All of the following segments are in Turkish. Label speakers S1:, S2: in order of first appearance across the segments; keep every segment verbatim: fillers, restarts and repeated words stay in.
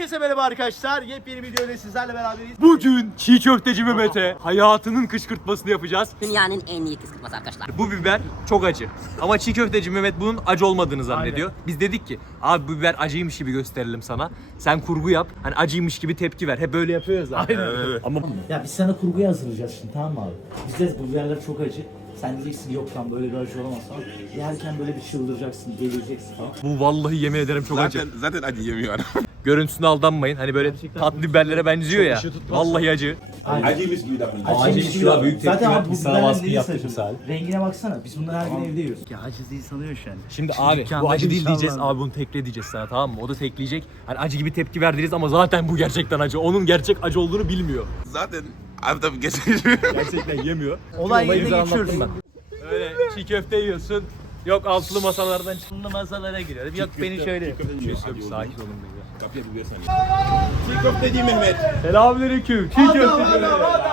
S1: Herkese merhaba arkadaşlar. Yepyeni bir videoyla sizlerle beraberiz.
S2: Bugün çiğ köfteci Mehmet'e hayatının kışkırtmasını yapacağız.
S3: Dünyanın en iyi kışkırtması arkadaşlar.
S2: Bu biber çok acı. Ama çiğ köfteci Mehmet bunun acı olmadığını zannediyor. Aynen. Biz dedik ki abi bu biber acıymış gibi gösterelim sana. Sen kurgu yap. Hani acıymış gibi tepki ver. Hep böyle yapıyoruz zaten. Aynen. Evet. Ama
S4: ya biz sana kurguyu hazırlayacağız şimdi, tamam mı abi? Biz de bu biberler çok acı. Sen diyeceksin yok lan böyle bir acı olamaz falan. Yerken böyle bir çıldıracaksın, delireceksin falan.
S2: bu vallahi yemin ederim çok
S5: Zaten,
S2: acı.
S5: zaten acı yemiyor adam.
S2: Görüntüsüne aldanmayın. Hani böyle tatlı biberlere benziyor ya. Vallahi acı.
S5: Acıymış gibi davranıyor.
S4: Acıymış gibi daha büyük tepki zaten abi bu biberlerin neydi
S6: yaptık
S4: saçma?
S6: misal.
S4: Rengine baksana, biz bunları her gün evde yiyoruz. Ya acı değil sanıyor şu an.
S2: Şimdi abi
S4: dükkanda
S2: bu acı değil
S4: inşallah.
S2: diyeceğiz. Abi bunu tekle diyeceğiz sana, tamam mı? O da tekleyecek. Hani acı gibi tepki verdiniz ama zaten bu gerçekten acı. Onun gerçek acı olduğunu bilmiyor.
S5: Zaten abi tabii geçiyor.
S2: Gerçekten yemiyor.
S1: Olay
S2: Olayı
S1: yerine
S2: güzel
S1: geçiyoruz.
S2: anlattım ben. Öyle çiğ köfte yiyorsun. Yok altılı masalardan çıkımlı masalara giriyoruz. Yok beni şöyle. Yok sakin olun beyler.
S5: Kapıya bir versene. Çiğ köfte değil Mehmet.
S2: Selamünaleyküm. Çiğ köfteci.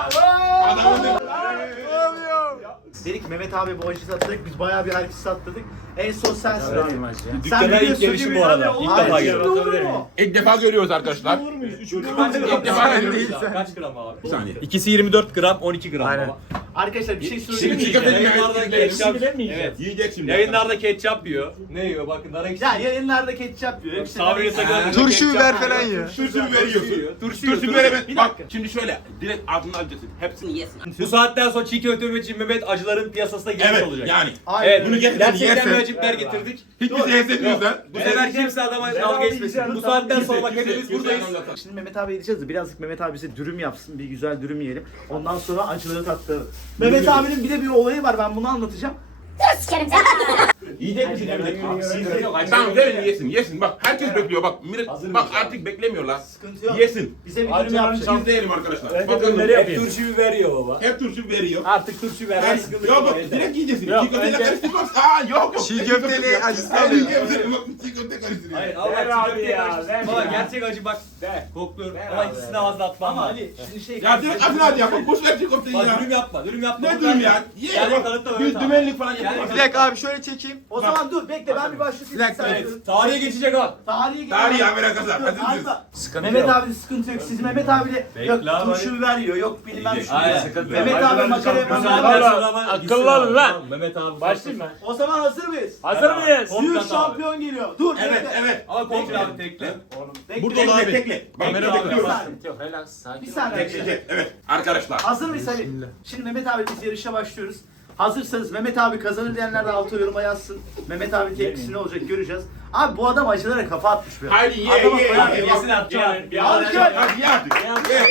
S1: Dedik Mehmet abi bu acıyı sattık. Biz bayağı bir herkes sattırdık. En son sensin abi. Sen
S6: Dükkana ilk
S1: biliyorsun
S6: gelişim
S1: gibi
S6: bu arada.
S1: yani.
S6: İlk
S1: Hayır,
S6: defa
S1: şimdi
S6: geliyorum.
S1: olur mu?
S5: İlk defa görüyoruz arkadaşlar. İlk defa görüyoruz.
S2: Kaç gram abi?
S5: Bir saniye.
S2: İkisi yirmi dört gram, on iki gram.
S1: Aynen.
S2: baba.
S1: Arkadaşlar bir şey
S5: Şimdi
S1: söyleyeyim
S5: çiğ
S1: mi?
S5: köfte
S2: Yayınlarda ketçap.
S6: Evet.
S5: Yiyecek şimdi.
S2: Yayınlarda ketçap yiyor. Ne yiyor bakın nar ekşi.
S1: Ya yayınlarda ketçap yiyor. Hepsi
S2: Sabri Sakın.
S5: Turşu biber falan ya. Turşu biber yiyorsun.
S2: Turşu
S5: Turşu biber evet.
S1: Bir
S5: Bak
S1: dakika.
S5: şimdi şöyle. Direkt ağzına alacaksın. Hepsini.
S3: Yesin.
S2: Bu saatten sonra çiğ köfte için Mehmet acıların piyasasına girmiş
S5: Evet
S2: olacak.
S5: yani.
S2: Evet,
S5: Bunu getirdin,
S2: gerçekten
S5: yersen-
S2: bir acı biber getirdik.
S5: Hiçbir şey hissetmiyorsan.
S2: Bu sefer kimse adama dalga geçmesin. Bu saatten sonra bak hepimiz buradayız.
S1: Şimdi Mehmet abi diyeceğiz de birazcık Mehmet abi bize dürüm yapsın. Bir güzel dürüm yiyelim. Ondan sonra acıları tattıralım. Mehmet abinin bir de bir olayı var. Ben bunu anlatacağım.
S3: Sikerim seni.
S5: Yiyecek misin Emre? Tamam verin yesin yesin bak herkes bekliyor bak Mir- bak artık beklemiyorlar.
S1: Sıkıntı yok.
S5: Yesin.
S1: Bize bir dürüm yapacak.
S5: İzleyelim arkadaşlar. Bakalım.
S2: Hep turşu biber yiyor baba.
S5: Hep turşu veriyor.
S2: Artık turşu biber.
S5: Ben, yok yok direkt yiyeceksin. Çiğ köfteyle karıştırmaz. Aa yok yok. Çiğ köfteyle acısı alıyor. Çiğ köfte karıştırıyor.
S2: Hayır Allah
S6: Ver
S2: çiğ
S6: abi
S2: köfteye
S6: ya,
S2: karıştırsın.
S6: ver
S2: Baba
S6: ya.
S2: gerçek acı bak.
S6: Ver.
S2: Kokluyorum
S6: Ver
S2: ama
S6: abi.
S2: ikisini ağzına atmam
S1: Ama
S2: lazım.
S1: Ali şimdi şey...
S5: Ya direkt atın hadi ya. Boş ver çiğ köfteyi
S2: Bak
S5: ya.
S2: dürüm yapma, dürüm yapma.
S5: Ne
S2: Bu
S5: dürüm
S2: kadar-
S5: ya? Ye
S2: Yani
S5: bak.
S2: kanıtla
S5: Düz
S2: Mehmet abi.
S5: dümenlik falan
S2: Yani-
S5: yapalım.
S1: Bir dakika abi şöyle çekeyim. O zaman dur bekle ben bir başlatayım.
S5: Bir dakika,
S1: Sen
S5: evet.
S1: dur.
S2: Tarihe geçecek abi.
S1: Tarihi gel.
S5: Tarihi haber arkadaşlar.
S1: Dur,
S5: Hadi siz.
S1: Alpa.
S2: Sıkıntı
S1: Mehmet
S2: yok.
S1: abi sıkıntı yok. Siz Mehmet abiyle yok
S2: Bekle abi.
S1: turşu biber yiyor. Yok bilmem şu.
S2: Aynen.
S1: Sıkıntı yok. Mehmet abi makara
S2: Bu
S1: yapan
S2: saatten
S1: abi.
S2: sonra ben-
S6: Akıllı
S2: gitsin
S6: olun
S2: abi,
S6: lan.
S2: tamam, Mehmet abi.
S6: Başlayayım ben.
S1: O zaman hazır mıyız?
S6: Hazır mıyız?
S2: Hop.
S1: Büyük
S2: Komple abi.
S1: şampiyon geliyor. Dur
S5: Evet
S1: bekle.
S5: evet.
S2: Ama komple
S1: Bekle.
S2: abi tekle.
S1: Bekle.
S5: Burada
S1: bekle,
S5: abi.
S1: bekle.
S5: Kamera
S2: Bekle abi.
S5: bekliyoruz.
S1: Bir saniye.
S6: Yok relax sakin.
S1: Bir saniye.
S5: Bekleyecek. Evet arkadaşlar.
S1: Hazır mıyız Ali? Şimdi Mehmet abi biz yarışa başlıyoruz. Hazırsanız Mehmet abi kazanır diyenler de alta yoruma yazsın. Mehmet abi tepkisi ne olacak göreceğiz. Abi bu adam acılara kafa atmış be.
S5: Haydi ye
S1: Adama
S5: ye
S1: koyar
S5: ye.
S1: mı?
S2: Yesin atacağım.
S6: Bir
S1: Al
S6: al.
S1: gel.
S5: Hadi ye artık. Ye.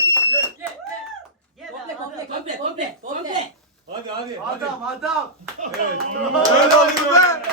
S3: Komple komple komple komple komple.
S2: Hadi hadi.
S1: Adam adam.
S5: Öyle oluyor be.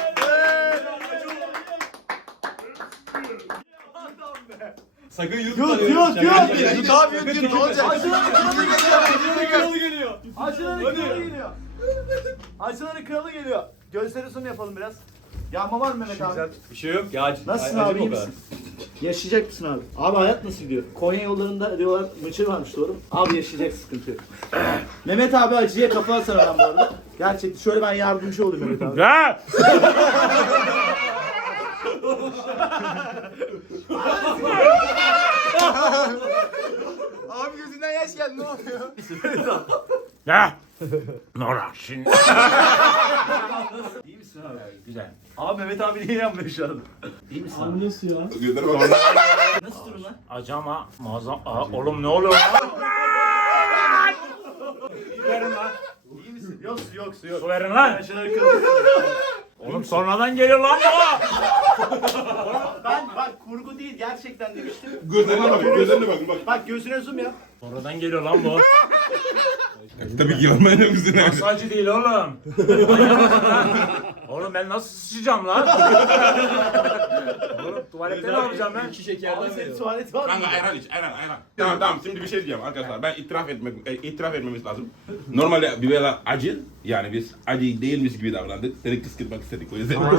S2: Sakın yut.
S1: Yut yut yut.
S5: Yut abi yut yut. Ne olacak?
S1: Acıların kralı geliyor.
S2: Kralı geliyor.
S1: Acıların kralı geliyor. Acıların kralı geliyor. Gözleri zoom yapalım biraz. Yağma var mı Mehmet abi?
S2: Bir şey yok ya. acı-
S1: Nasılsın
S2: acı
S1: abi
S2: bu
S1: iyi
S2: kadar.
S1: misin? Yaşayacak mısın abi? Abi hayat nasıl gidiyor? Konya yollarında diyorlar mıçır varmış doğru mu? Abi yaşayacak sıkıntı yok. Mehmet abi acıya kafa atsana ben bu arada. Gerçekten şöyle ben yardımcı olayım Mehmet abi.
S6: Ya.
S5: Abi gözünden yaş geldi ne oluyor?
S6: Ya. Nora şimdi.
S1: İyi misin abi?
S6: Güzel.
S1: Abi Mehmet abi niye yanmıyor şu anda? İyi misin abi?
S5: Gözlerine bak.
S1: Nasıl durum lan?
S6: Acı ama muazzam. Aa, oğlum ne oluyor lan? Verin lan.
S1: İyi misin? Yok su yok su yok.
S6: Su verin lan.
S1: Acıları kralı.
S6: Oğlum sonradan geliyor lan bu.
S1: Ben bak kurgu değil gerçekten demiştim.
S5: Gözlerine bak. Gözlerine bak. Bak.
S1: Bak gözüne zoom yap.
S6: Sonradan geliyor lan bu.
S5: Tabii ki yormayın gözüne.
S6: Nasıl acı değil oğlum? Oğlum ben nasıl sıçacağım lan? Oğlum tuvalette ne yapacağım ben?
S2: İki
S1: Abi
S2: şekerden
S1: senin
S2: veriyor.
S1: tuvalet var mı?
S5: Kanka ayran iç, ayran, ayran. Tamam tamam şimdi bir şey diyeceğim arkadaşlar. Ben itiraf etmek, e, itiraf etmemiz lazım. Normalde biberler acı, yani biz acı değilmiş gibi davrandık. Seni kıskırtmak istedik o yüzden.
S1: Ama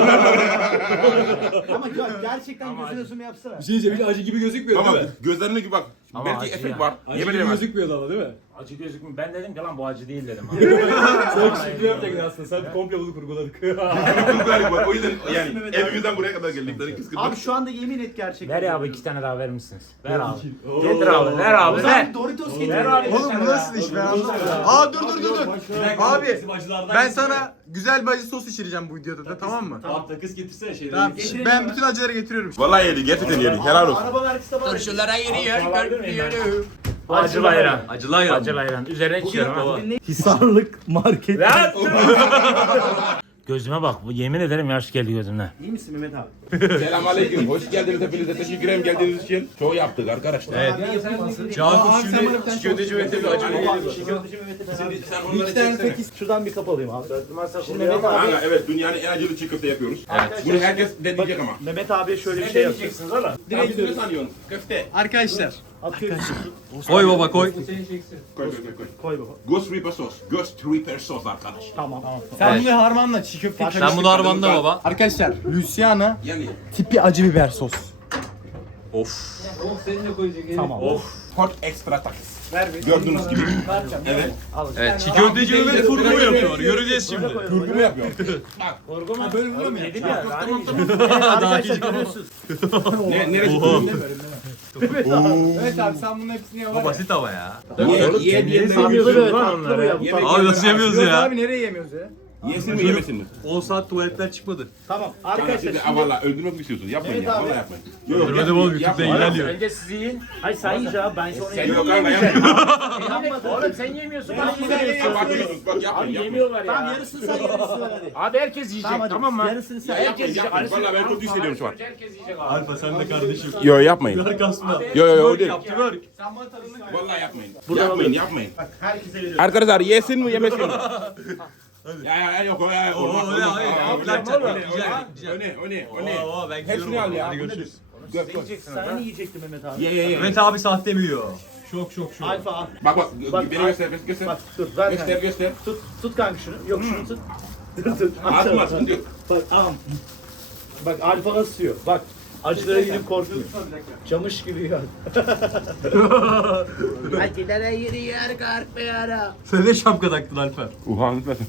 S1: bak gerçekten
S6: Ama
S1: gözüne
S6: acı.
S1: zoom yapsana.
S2: Bir şey diyeceğim hiç acı gibi gözükmüyor
S5: Ama
S2: değil mi?
S5: gözlerine gibi bak.
S6: Ama
S5: Belki
S6: acı
S5: efekt
S6: ya.
S5: var.
S2: Acı
S5: Yemin
S2: gibi
S5: ederim.
S2: gözükmüyordu ama değil mi?
S6: Acı gözükmüyor. Ben dedim ki lan bu acı değil dedim.
S2: Çok şükür yapacaksın aslında. Sen komple bunu kurguladık.
S5: Bak, o yüzden yani evimizden buraya kadar geldik. Dedik kıskırtma.
S1: Abi şu anda yemin et gerçekten.
S6: Ver abi iki tane daha verir misiniz? Ver abi. Getir abi. Ver abi. Ver.
S1: Sen Doritos getir.
S6: Ver abi.
S7: Oğlum bu nasıl iş ben anlamadım. Aa dur dur dur dur. Abi ben sana güzel bir acı sos içireceğim bu videoda da, tamam mı?
S2: Tamam takız getirsene şeyleri.
S7: Tamam. Ben bütün acıları getiriyorum.
S5: Vallahi yedik, gerçekten yedik. Helal olsun.
S1: Araba vergisi de var.
S3: Turşulara yürüyor, görünüyor.
S6: Acılı ayran.
S2: Acılı ayran.
S6: Acılı ayran. Üzerine içiyorum ha.
S1: Hisarlık market.
S6: Lan! Gözüme bak. Bu yemin ederim yaş geldi gözümden.
S1: İyi misin Mehmet abi?
S5: Selamünaleyküm. Hoş geldiniz hepinize. Teşekkür ederim geldiğiniz için. Çoğu yaptık arkadaşlar.
S2: Evet. Cankut şimdi çikolataşı ve tabii acı.
S1: İki tane sekiz. Şuradan bir kap alayım abi. Şimdi Mehmet abi.
S5: Kanka evet, dünyanın en acılı çiğ köfte yapıyoruz. Bunu herkes deneyecek ama.
S1: Mehmet abiye şöyle bir şey yapacağız.
S6: Diyeceksiniz oğlum.
S5: Direkt ne sanıyorsun? Köfte.
S7: Arkadaşlar.
S1: Atıyoruz.
S2: Koy baba koy.
S5: Koy koy koy koy.
S1: Koy baba.
S5: Ghost Reaper sos. Ghost Reaper sos arkadaş.
S1: Tamam.
S7: Sen
S2: Evet.
S7: bunu harmanla çiğ köfte.
S2: Sen bunu harmanla baba.
S7: Arkadaşlar Luciana
S5: Yani
S7: tipi acı biber sos.
S2: Of.
S1: Tamam.
S5: hot extra takis. Gördüğünüz gibi. Evet.
S2: Evet çiğ köfteci Mehmet kurgu mu yapıyor? Göreceğiz şimdi.
S5: Kurgu mu yapıyor?
S6: Korku mu? Böyle bunu mu yedim ya? Daha ne yiyeceğim?
S1: Evet arkadaşlar görüyorsunuz.
S5: Ne, neresi?
S7: Evet abi sen bunun hepsini
S2: Bu
S7: yap.
S2: basit ama ya.
S5: Ye, ye diye
S6: Kendiniz
S5: de
S6: yemiyorsunuz
S1: evet,
S6: lan
S1: tatlı
S6: onları.
S1: ya, bu
S5: Yemek
S2: Abi nasıl yemiyoruz
S7: Yok
S2: ya?
S7: abi nereye yemiyoruz ya?
S5: Yesin mi yemesin mi?
S2: on saat tuvaletler çıkmadı.
S1: Tamam.
S5: Arkadaşlar
S1: Arkadaşlar
S5: şimdi
S1: şimdi
S5: valla öldürmek mi istiyorsunuz? Yapmayın
S1: Evet
S5: ya.
S1: abi.
S5: Valla yapmayın. Yok
S2: Öldürmedim oğlum, YouTube'da ilerliyor.
S6: Önce siz yiyin.
S1: Hayır sen yiyeceksin abi. Ben sonra
S6: Sen
S5: Yok
S6: niye
S5: kanka
S6: yemiyorsun?
S5: yapmayın.
S6: Oğlum sen yemiyorsun. Ben
S1: Yapma,
S6: yemiyorsun.
S5: Bak yiyorsunuz, bak
S6: Abi
S5: yapmayın yapmayın.
S6: yemiyorlar
S1: Tamam
S6: ya.
S1: yarısını sen yarısını ben hadi.
S6: Abi herkes yiyecek
S1: Tamam hadi.
S6: tamam mı?
S1: Yarısını sen.
S6: Herkes
S5: Yapmayın
S6: yiyecek.
S5: yapmayın. Valla ben kötü hissediyorum şu an.
S6: Herkes yiyecek abi.
S2: Alfa sen de kardeşim.
S5: Yok yapmayın.
S2: Kasma.
S5: Yo yo yo o değil.
S2: Yap twerk.
S5: Valla yapmayın. Yapmayın yapmayın.
S1: Herkese veriyorum.
S5: Arkadaşlar yesin mi yemesin mi? Ya ya ya yok o ya
S2: Oo
S5: olmaz
S2: ne
S5: olmaz.
S2: hayır.
S5: Aa,
S2: Güzel
S5: olmaz.
S2: güzel.
S5: O
S2: Güzel.
S5: ne o ne o ne?
S2: Oo ben
S5: Hepsini
S2: gidiyorum.
S5: al ya.
S2: Hadi görüşürüz.
S5: Gör, gör.
S1: Sen yiyecektin Mehmet abi.
S5: Ye ye ye.
S2: Mehmet abi sahte mi yiyor? Şok şok şok.
S1: Alfa al.
S5: Bak bak
S1: Bak,
S5: beni
S1: bak.
S5: göster göster.
S1: Bak dur ver
S5: Göster
S1: kanka.
S5: göster.
S1: Tut tut kanka şunu. Yok şunu tut. Dur dur.
S5: Atma atma diyor.
S1: Bak am. Bak alfa nasıl yiyor? Bak acılara gidip korkmuyor. Camış gibi yiyor. Acılara yürüyor korkmuyor.
S2: Sen de şapka taktın Alper.
S5: Ulan lütfen.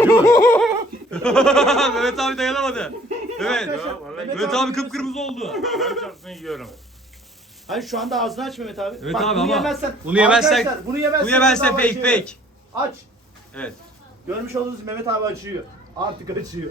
S2: Mehmet abi dayanamadı. Evet. Mehmet abi kıpkırmızı oldu.
S6: Çarpsın yiyorum.
S1: Hayır şu anda ağzını aç Mehmet abi.
S2: Evet
S1: Bak,
S2: abi
S1: bunu
S2: ama
S1: yemezsen,
S2: bunu yemezsen
S1: Arkadaşlar, bunu yemezsen,
S2: bunu yemezsen
S1: bedava
S2: fake
S1: acıyor.
S2: fake.
S1: Aç.
S2: Evet.
S1: Görmüş olduğunuz Mehmet abi acıyor. Artık acıyor.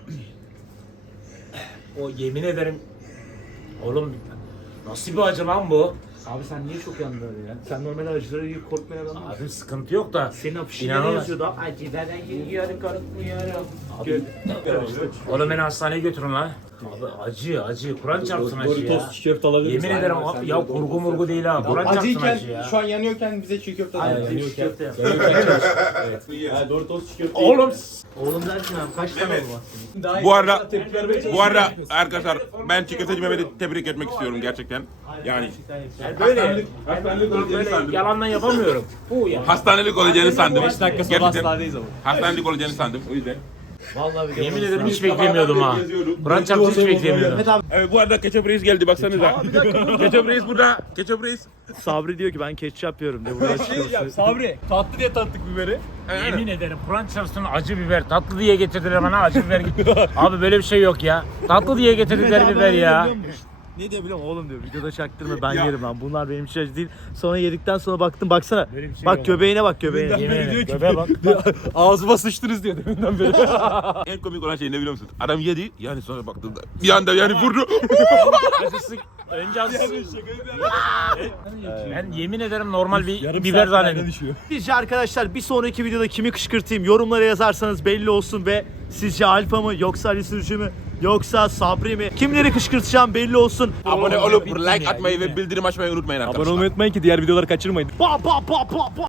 S6: O yemin ederim. Oğlum nasıl bir acı lan bu?
S1: Abi sen niye çok yandın öyle ya? Sen normalde acılara yiyip korkmayan adam mısın?
S6: Abi sıkıntı yok da.
S1: Senin afişinde ne
S6: İnanılmaz.
S1: yazıyordu? Acılara yürüyor korkmuyorum.
S6: Abi, oğlum beni hastaneye götürün lan. Abi acı acı. Kur'an çarpsın acı ya.
S2: köfte alabilir
S6: Yemin ederim abi, ya kurgu murgu değil ha. Kur'an çarpsın
S7: Acıyken
S6: acı ya.
S7: şu an yanıyorken bize çiğ köfte
S1: Aynen.
S7: alın.
S1: Bir köfte yap.
S2: Doritos köfte.
S6: Oğlum
S1: Oğlum dersin abi kaç tane
S5: Evet.
S1: oldu bak?
S5: Bu arada bu arada arkadaşlar ben çikolatacı Mehmet'i tebrik etmek istiyorum gerçekten. Yani
S6: yani böyle, böyle yalandan yapamıyorum. Bu ya.
S5: hastanelik olacağını sandım.
S2: beş dakika sonra
S5: Gerçekten
S2: hastanedeyiz ama.
S5: hastanelik olacağını sandım. O yüzden.
S1: Vallahi bir
S6: Yemin ederim hiç beklemiyordum ha. Kur'an çarpsın hiç beklemiyordum.
S1: Mehmet abi.
S5: Evet bu arada Ketchup Reis geldi baksanıza. Ketchup Reis burada. Ketchup Reis.
S1: Sabri diyor ki ben ketçap yiyorum diye buraya çıkıyorsun.
S2: Sabri tatlı diye tattık biberi.
S6: Yemin ederim Kur'an çarpsın acı biber. Tatlı diye getirdiler bana acı biber. Abi böyle bir şey yok ya. Tatlı diye getirdiler biber ya.
S1: Ne diyor biliyor musun? Oğlum diyor videoda çaktırma ben
S5: Ya.
S1: yerim lan. Bunlar benim için acı değil. Sonra yedikten sonra baktım baksana.
S6: Böyle bir şey
S1: Bak
S6: yok.
S1: göbeğine bak göbeğine.
S6: Yemin ederim.
S2: diyor ki-
S6: Göbeğe bak.
S2: Ağzıma sıçtınız diyor deminden beri.
S5: En komik olan şey ne biliyor musun? Adam yedi yani sonra baktığında bir anda yani vurdu.
S6: Acısı. Önce acısı. Ben yemin ederim normal bir biber zannediyorum.
S1: Sizce arkadaşlar bir sonraki videoda kimi kışkırtayım yorumlara yazarsanız belli olsun ve sizce Alfa mı yoksa Ali Sürücü mü yoksa Sabri mi? Kimleri kışkırtacağım belli olsun.
S5: Abone olup like atmayı ve bildirim açmayı unutmayın arkadaşlar.
S2: Abone olmayı unutmayın ki diğer videoları kaçırmayın.
S1: Ba ba ba ba ba.